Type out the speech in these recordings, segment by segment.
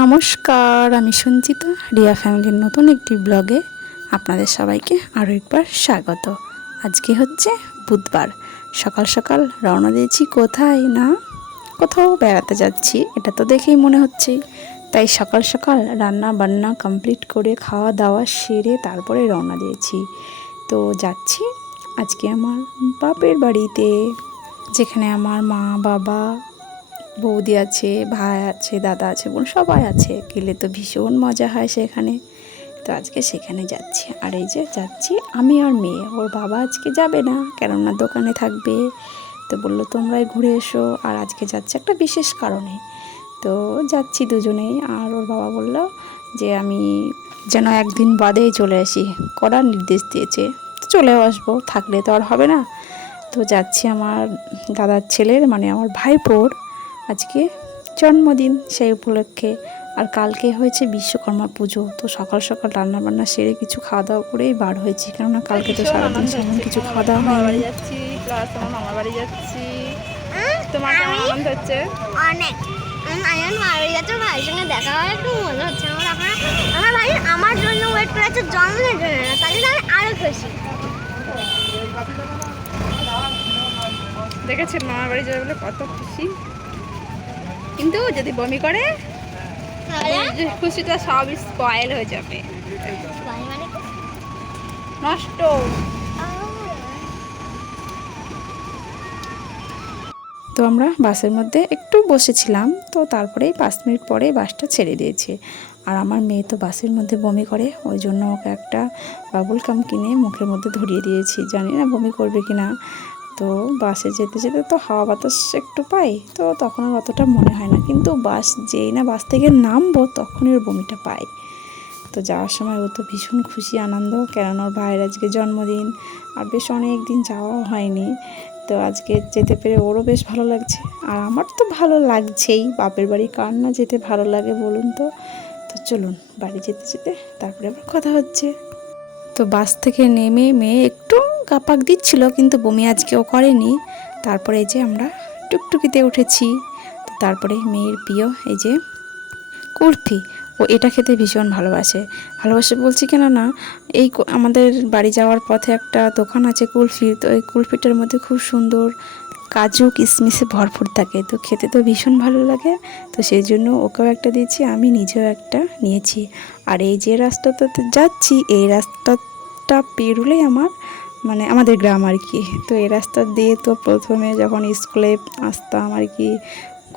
নমস্কার, আমি সঞ্চিতা, রিয়া ফ্যামিলির নতুন একটি ব্লগে আপনাদের সবাইকে আরও একবার স্বাগত। আজকে হচ্ছে বুধবার। সকাল সকাল রওনা দিয়েছি কোথায় না? কোথাও বেড়াতে যাচ্ছি, এটা তো দেখেই মনে হচ্ছে। তাই সকাল সকাল রান্না বান্না কমপ্লিট করে খাওয়া দাওয়া সেরে তারপরে রওনা দিয়েছি। তো যাচ্ছি আজকে আমার বাপের বাড়িতে। যেখানে আমার মা, বাবা, বৌদি আছে, ভাই আছে, দাদা আছে, বোন সবাই আছে। গেলে তো ভীষণ মজা হয় সেখানে। তো আজকে সেখানে যাচ্ছি। আর এই যে যাচ্ছি আমি আর মেয়ে। ওর বাবা আজকে যাবে না, কেননা দোকানে থাকবে। তো বলল, তোমরাই ঘুরে এসো। আর আজকে যাচ্ছে একটা বিশেষ কারণে। তো যাচ্ছি দুজনেই। আর ওর বাবা বলল যে, আমি যেন একদিন বাদেই চলে আসি। করার নির্দেশ দিয়েছে। তো চলেও আসব। থাকলে তো আর হবে না। তো যাচ্ছি আমার দাদার ছেলের মানে আমার ভাইপোর আজকে জন্মদিন সেই উপলক্ষে। আর কালকে হয়েছে বিশ্বকর্মা পুজো তো সকাল সকাল রান্না বান্না সেরে কিছু খাওয়া দাওয়া করেই বার হয়েছি। কেননা কালকে তো সারাদিন সেমন কিছু খাওয়া দাওয়া মামার হয়নি। বাড়ি যাচ্ছি প্লাস আমার মামার বাড়ি যাচ্ছি। তোমার কেমন আনন্দ হচ্ছে? অনেক। আয়ন মারা গেছে ভাইয়ের সঙ্গে দেখা হয় একটু মজা হচ্ছে। আমার আপনার আমার ভাই আমার জন্য ওয়েট করে আছে জন্মের জন্য তাই জন্য আমি আরও খুশি। দেখেছেন মামার বাড়ি যাবে বলে কত খুশি। কিন্তু যদি বমি করে খুশিটা সব স্পয়েল হয়ে যাবে। মানে? নষ্ট। তো আমরা বাসের মধ্যে একটু বসেছিলাম তো তারপরেই পাঁচ মিনিট পরে বাসটা ছেড়ে দিয়েছে। আর আমার মেয়ে তো বাসের মধ্যে বমি করে ওই জন্য ওকে একটা বাবুল কাম কিনে মুখের মধ্যে ধরিয়ে দিয়েছি। জানি না বমি করবে কি না তো বাসে যেতে যেতে তো হাওয়া বাতাস একটু পাই, তো তখন আর অতটা মনে হয় না। কিন্তু বাস যেই না বাস থেকে নামবো তখনই ওর বমিটা পাই। তো যাওয়ার সময় ও তো ভীষণ খুশি, আনন্দ, কেননা ওর ভাইয়ের আজকে জন্মদিন আর বেশ অনেক দিন যাওয়াও হয়নি। তো আজকে যেতে পেরে ওরও বেশ ভালো লাগছে। আর আমার তো ভালো লাগছেই, বাপের বাড়ি কার না যেতে ভালো লাগে বলুন তো। তো চলুন, বাড়ি যেতে যেতে তারপরে আবার কথা হচ্ছে। তো বাস থেকে নেমে মেয়ে একটু গাপাক দিচ্ছিল, কিন্তু বমি আজকে ও করেনি। তারপরে এই যে আমরা টুকটুকিতে উঠেছি। তো তারপরে মেয়ের প্রিয় এই যে কুলফি, ও এটা খেতে ভীষণ ভালোবাসে। ভালোবাসে বলছি কেন না, এই আমাদের বাড়ি যাওয়ার পথে একটা দোকান আছে কুলফি, তো এই কুলফিটার মধ্যে খুব সুন্দর কাজু কিশমিশে ভরপুর থাকে। তো খেতে তো ভীষণ ভালো লাগে, তো সেই জন্য ওকেও একটা দিয়েছি, আমি নিজেও একটা নিয়েছি। আর এই যে রাস্তাটাতে যাচ্ছি, এই রাস্তাটা পেরুলেই আমার মানে আমাদের গ্রাম আর কি। তো এই রাস্তা দিয়ে তো প্রথমে যখন স্কুলে আসতাম আর কি,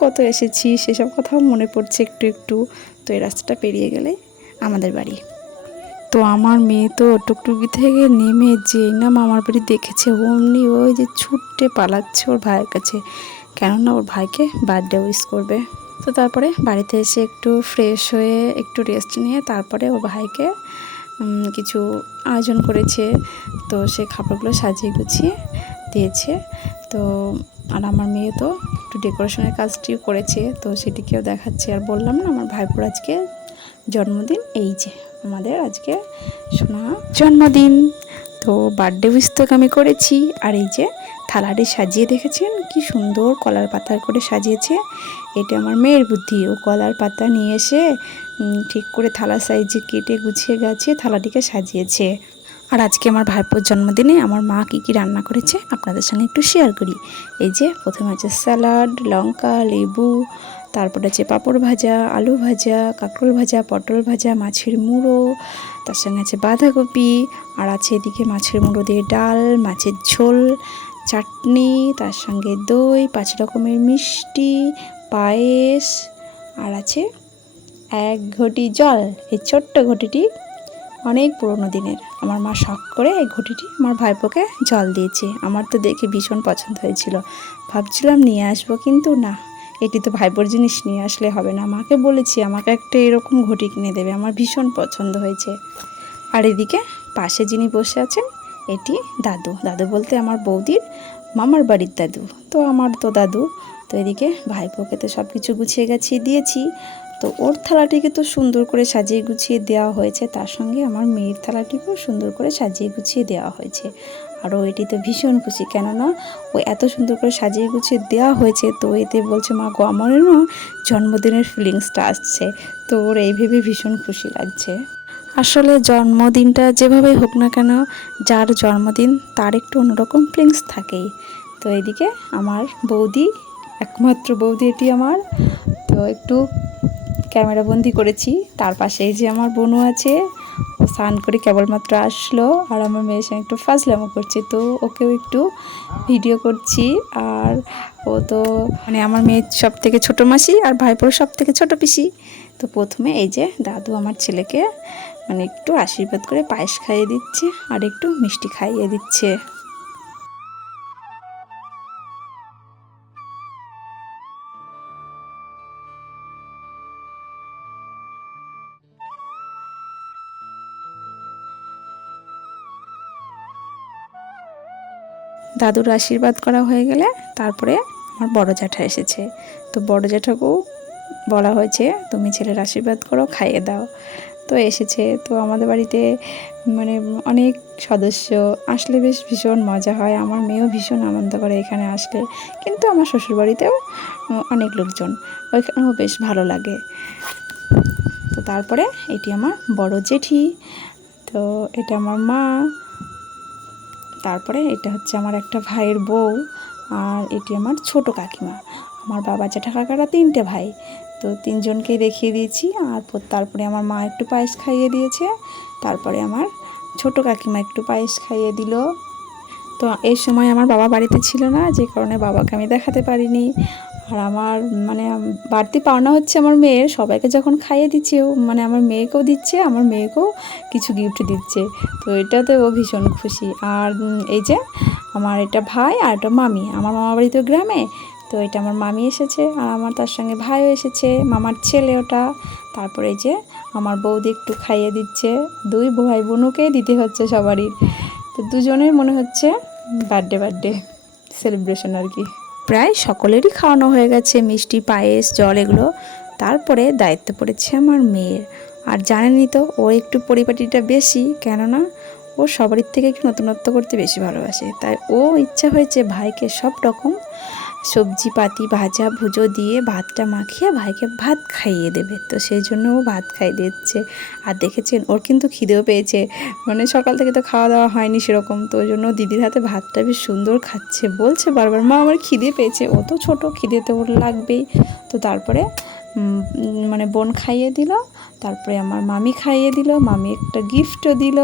কত এসেছি সেসব কথাও মনে পড়ছে একটু একটু। তো এই রাস্তাটা পেরিয়ে গেলে আমাদের বাড়ি। তো আমার মেয়ে তো টুকটুকি থেকে নেমে যে না মামার বাড়ি দেখেছে, অমনি ওই যে ছুটে পালাচ্ছে ওর ভাইয়ের কাছে। কেননা ওর ভাইকে বার্থডে উইশ করবে। তো তারপরে বাড়িতে এসে একটু ফ্রেশ হয়ে একটু রেস্ট নিয়ে তারপরে ওর ভাইকে কিছু আয়োজন করেছে। তো সে খাবারগুলো সাজিয়ে গুছিয়ে দিয়েছে। তো, আর আমার মেয়ে তো একটু ডেকোরেশনের কাজটিও করেছে। তো সেটিকেও দেখাচ্ছে। আর বললাম না, আমার ভাইপোর আজকে জন্মদিন। এই যে, আমাদের আজকে সোনা জন্মদিন। তো বার্থডে তো আমি করেছি। আর এই যে, থালাটি সাজিয়ে দেখেছেন? কি সুন্দর কলার পাতা করে সাজিয়েছে। এটা আমার মেয়ের বুদ্ধি। ও কলার পাতা নিয়ে এসে ঠিক করে থালা সাইজে কেটে গুছিয়ে গেছে থালাটিকে সাজিয়েছে। আর আজকে আমার ভাইপোর জন্মদিনে আমার মা কী কী রান্না করেছে আপনাদের সঙ্গে একটু শেয়ার করি। এই যে প্রথমে আছে স্যালাড লঙ্কা, লেবু, তারপরে আছে পাঁপড় ভাজা, আলু ভাজা, কাঁকরোল ভাজা, পটল ভাজা, মাছের মুড়ো, তার সঙ্গে আছে বাঁধাকপি, আর আছে এদিকে মাছের মুড়ো দিয়ে ডাল, মাছের ঝোল, চাটনি, তার সঙ্গে দই, পাঁচ রকমের মিষ্টি, পায়েস, আর আছে এক ঘটি জল, এই ছোট্ট ঘটিটি অনেক পুরনো দিনের। আমার মা শখ করে এই ঘটিটি আমার ভাইপোকে জল দিয়েছে। আমার তো দেখে ভীষণ পছন্দ হয়েছিল। ভাবছিলাম নিয়ে আসব, কিন্তু না, এটি তো ভাইপোর জিনিস, নিয়ে আসলে হবে না। মাকে বলেছি, আমাকে একটা এরকম ঘটি কিনে দেবে, আমার ভীষণ পছন্দ হয়েছে। আর এদিকে পাশে যিনি বসে আছেন, এটি দাদু। দাদু বলতে আমার বৌদির মামার বাড়ির দাদু। তো আমার তো দাদু। তো এদিকে ভাইপোকে তো সব কিছু গুছিয়ে গাছিয়ে দিয়েছি। তো তো ওর থালাটিকে তো সুন্দর করে সাজিয়ে গুছিয়ে দেওয়া হয়েছে, তার সঙ্গে আমার মেয়ের থালাটিকেও সুন্দর করে সাজিয়ে গুছিয়ে দেওয়া হয়েছে। আর ও এটিতে ভীষণ খুশি, কেননা ও এত সুন্দর করে সাজিয়ে গুছিয়ে দেওয়া হয়েছে, তো এতে বলছে, মা গো, আমারও জন্মদিনের ফিলিংসটা আসছে। তো ওর এই ভেবে ভীষণ খুশি লাগছে। আসলে জন্মদিনটা যেভাবে হোক না কেন, যার জন্মদিন তার একটু অন্যরকম ফিলিংস থাকেই। তো এদিকে আমার বৌদি, একমাত্র বৌদি এটি আমার, তো একটু ক্যামেরা বন্দি করেছি। তার পাশে এই যে আমার বোনও আছে, ও স্নান করে কেবলমাত্র আসলো। আর আমার মেয়ের সঙ্গে একটু ফাজলামো করছে, তো ওকেও একটু ভিডিও করছি। আর ও তো মানে আমার মেয়ের সব থেকে ছোটো মাসি আর ভাইপোর সব থেকে ছোটো পিসি। তো প্রথমে এই যে দাদু আমার ছেলেকে মানে একটু আশীর্বাদ করে পায়েস খাইয়ে দিচ্ছে আর একটু মিষ্টি খাইয়ে দিচ্ছে। দাদুর আশীর্বাদ করা হয়ে গেলে তারপরে আমার বড় জ্যাঠা এসেছে। তো বড় জ্যাঠাকেও বলা হয়েছে, তুমি ছেলের আশীর্বাদ করো, খাইয়ে দাও। তো এসেছে। তো আমাদের বাড়িতে মানে অনেক সদস্য আসলে বেশ ভীষণ মজা হয়। আমার মেয়েও ভীষণ আনন্দ করে এখানে আসলে। কিন্তু আমার শ্বশুরবাড়িতেও অনেক লোকজন। ওইখানেও বেশ ভালো লাগে। তো তারপরে এটি আমার বড় জেঠি। তো এটা আমার মা। তারপরে এটা হচ্ছে আমার একটা ভাইয়ের বউ আর এটি আমার ছোট কাকিমা। আমার বাবা জ্যাঠা কাকারা তিনটে ভাই। তো তিনজনকেই দেখিয়ে দিয়েছি আর তারপরে আমার মা একটু পায়েস খাইয়ে দিয়েছে। তারপরে আমার ছোট কাকিমা একটু পায়েস খাইয়ে দিল। তো এই সময় আমার বাবা বাড়িতে ছিল না, যে কারণে বাবাকে আমি দেখাতে পারিনি। আর আমার মানে বাড়তি পাওনা হচ্ছে আমার মেয়ের। সবাইকে যখন খাইয়ে দিচ্ছে ও মানে আমার মেয়েকেও দিচ্ছে, আমার মেয়েকেও কিছু গিফট দিচ্ছে। তো এটাতে ও ভীষণ খুশি। আর এই যে আমার এটা ভাই আর এটা মামি। আমার মামা বাড়ি তো গ্রামে, তো এটা আমার মামি এসেছে আর আমার তার সঙ্গে ভাইও এসেছে, মামার ছেলে ওটা। তারপরে যে আমার বৌদি একটু খাইয়ে দিচ্ছে। দুই ভাই বোনকেই দিতে হচ্ছে সবারই। তো দুজনের মনে হচ্ছে বার্থডে বার্থডে সেলিব্রেশন আর কি। প্রায় সকলেরই খাওয়ানো হয়ে গেছে, মিষ্টি, পায়েস, জল এগুলো। তারপরে দায়িত্ব পড়েছে আমার মেয়ের। আর জানেনি তো, ও একটু পরিপাটিটা বেশি, কেননা ও সবারই থেকে একটু নতুনত্ব করতে বেশি ভালোবাসে। তাই ও ইচ্ছা হয়েছে ভাইকে সব রকম সবজি পাতি ভাজা ভুজো দিয়ে ভাতটা মাখিয়ে ভাইকে ভাত খাইয়ে দেবে। তো সেই জন্য ও ভাত খাইয়ে দিচ্ছে। আর দেখেছেন, ওর কিন্তু খিদেও পেয়েছে। মানে সকাল থেকে তো খাওয়া দাওয়া হয়নি সেরকম। তো ওই জন্য দিদির হাতে ভাতটা বেশ সুন্দর খাচ্ছে, বলছে বারবার, মা, আমার খিদে পেয়েছে। ও তো ছোটো খিদে তো ওর লাগবেই। তো তারপরে মানে বোন খাইয়ে দিল। তারপরে আমার মামি খাইয়ে দিল, মামি একটা গিফটও দিল।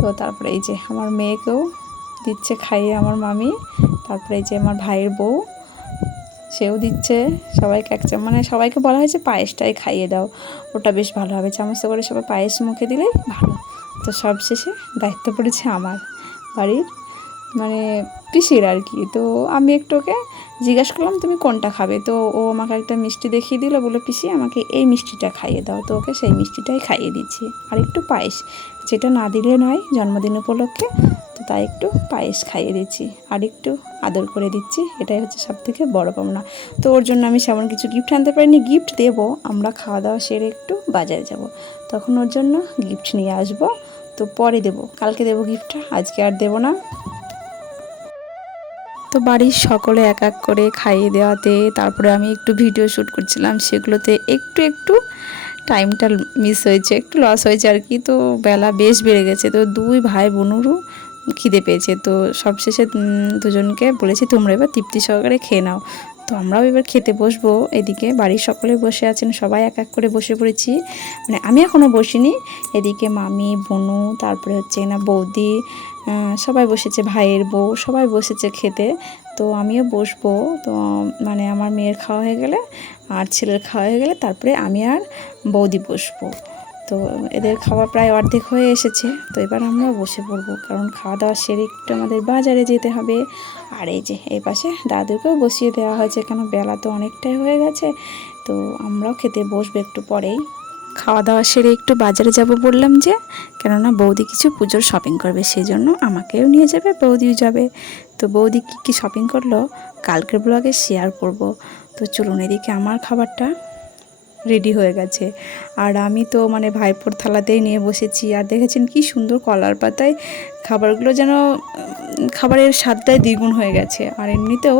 তো তারপরে এই যে আমার মেয়েকেও দিচ্ছে খাইয়ে আমার মামি। তারপরে যে আমার ভাইয়ের বউ, সেও দিচ্ছে সবাইকে এক মানে সবাইকে বলা হয়েছে পায়েসটাই খাইয়ে দাও, ওটা বেশ ভালো হবে। চামচে করে সবাই পায়েস মুখে দিলে ভালো। তো সব শেষে দায়িত্ব পড়েছে আমার বাড়ির মানে পিসির আর কি। তো আমি একটু ওকে জিজ্ঞাসা করলাম, তুমি কোনটা খাবে? তো ও আমাকে একটা মিষ্টি দেখিয়ে দিল বলে পিসি, আমাকে এই মিষ্টিটা খাইয়ে দাও। তো ওকে সেই মিষ্টিটাই খাইয়ে দিচ্ছি। আর একটু পায়েস, যেটা না দিলে নয়, জন্মদিন উপলক্ষে তো তাই একটু পায়েস খাইয়ে দিচ্ছি। আর একটু আদর করে দিচ্ছি। এটাই হচ্ছে সব থেকে বড় পাওনা। তো ওর জন্য আমি সেমন কিছু গিফট আনতে পারিনি। গিফট দেবো, আমরা খাওয়া দাওয়া সেরে একটু বাজারে যাব। তখন ওর জন্য গিফট নিয়ে আসব। তো পরে দেবো, কালকে দেবো গিফটটা আজকে আর দেবো না। তো বাড়ির সকলে এক এক করে খাইয়ে দেওয়াতে, তারপরে আমি একটু ভিডিও শ্যুট করছিলাম। সেগুলোতে একটু একটু টাইমটা মিস হয়েছে, একটু লস হয়েছে আর কি। তো বেলা বেশ বেড়ে গেছে। তো দুই ভাই বোনেরও খিদে পেয়েছে। তো সবশেষে দুজনকে বলেছি, তোমরা এবার তৃপ্তি সহকারে খেয়ে নাও। তো আমরাও এবার খেতে বসবো এদিকে। বাড়ির সকলে বসে আছেন, সবাই এক এক করে বসে পড়েছি। মানে আমি এখনও বসিনি। এদিকে মামি, বোনু, তারপরে হচ্ছে না বৌদি সবাই বসেছে, ভাইয়ের বউ, সবাই বসেছে খেতে। তো আমিও বসবো। তো মানে আমার মেয়ের খাওয়া হয়ে গেলে আর ছেলের খাওয়া হয়ে গেলে তারপরে আমি আর বৌদি বসবো। তো এদের খাওয়া প্রায় অর্ধেক হয়ে এসেছে। তো এবার আমরা বসে পড়ব, কারণ খাওয়া দাওয়া সেরে একটু আমাদের বাজারে যেতে হবে। আর এই যে, এই পাশে দাদুকেও বসিয়ে দেওয়া হয়েছে, কেন বেলা তো অনেকটাই হয়ে গেছে। তো আমরাও খেতে বসবো একটু পরেই। খাওয়া দাওয়া সেরে একটু বাজারে যাব বললাম যে, কেননা বৌদি কিছু পুজোর শপিং করবে সেই জন্য আমাকেও নিয়ে যাবে, বৌদিও যাবে। তো বৌদি কী কী শপিং করল, কালকের ব্লগে শেয়ার করব। তো চলুন এদিকে আমার খাবারটা। রেডি হয়ে গেছে। আর আমি তো মানে ভাইপোর থালাতেই নিয়ে বসেছি। আর দেখেছেন কি সুন্দর কলার পাতায় খাবারগুলো যেন খাবারের স্বাদটাই দ্বিগুণ হয়ে গেছে। আর এমনিতেও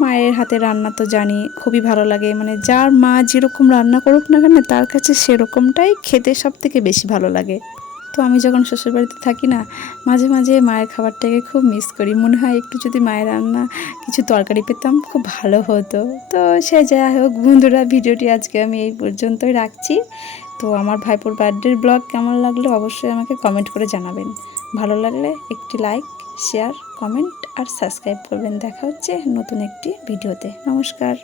মায়ের হাতে রান্না তো জানি, খুবই ভালো লাগে। মানে যার মা যেরকম রান্না করুক না কেন, তার কাছে সেরকমটাই খেতে সব থেকে বেশি ভালো লাগে। তো আমি যখন শ্বশুরবাড়িতে থাকি না, মাঝে মাঝে মায়ের খাবারটাকে খুব মিস করি। মনে হয় একটু যদি মায়ের রান্না কিছু তরকারি পেতাম, খুব ভালো হতো। তো সে যা হোক, বন্ধুরা, ভিডিওটি আজকে আমি এই পর্যন্তই রাখছি। তো আমার ভাইপোর বার্থডের ব্লগ কেমন লাগল অবশ্যই আমাকে কমেন্ট করে জানাবেন। ভালো লাগলে একটি লাইক শেয়ার কমেন্ট আর সাবস্ক্রাইব করবেন। দেখা হচ্ছে নতুন একটি ভিডিওতে। নমস্কার।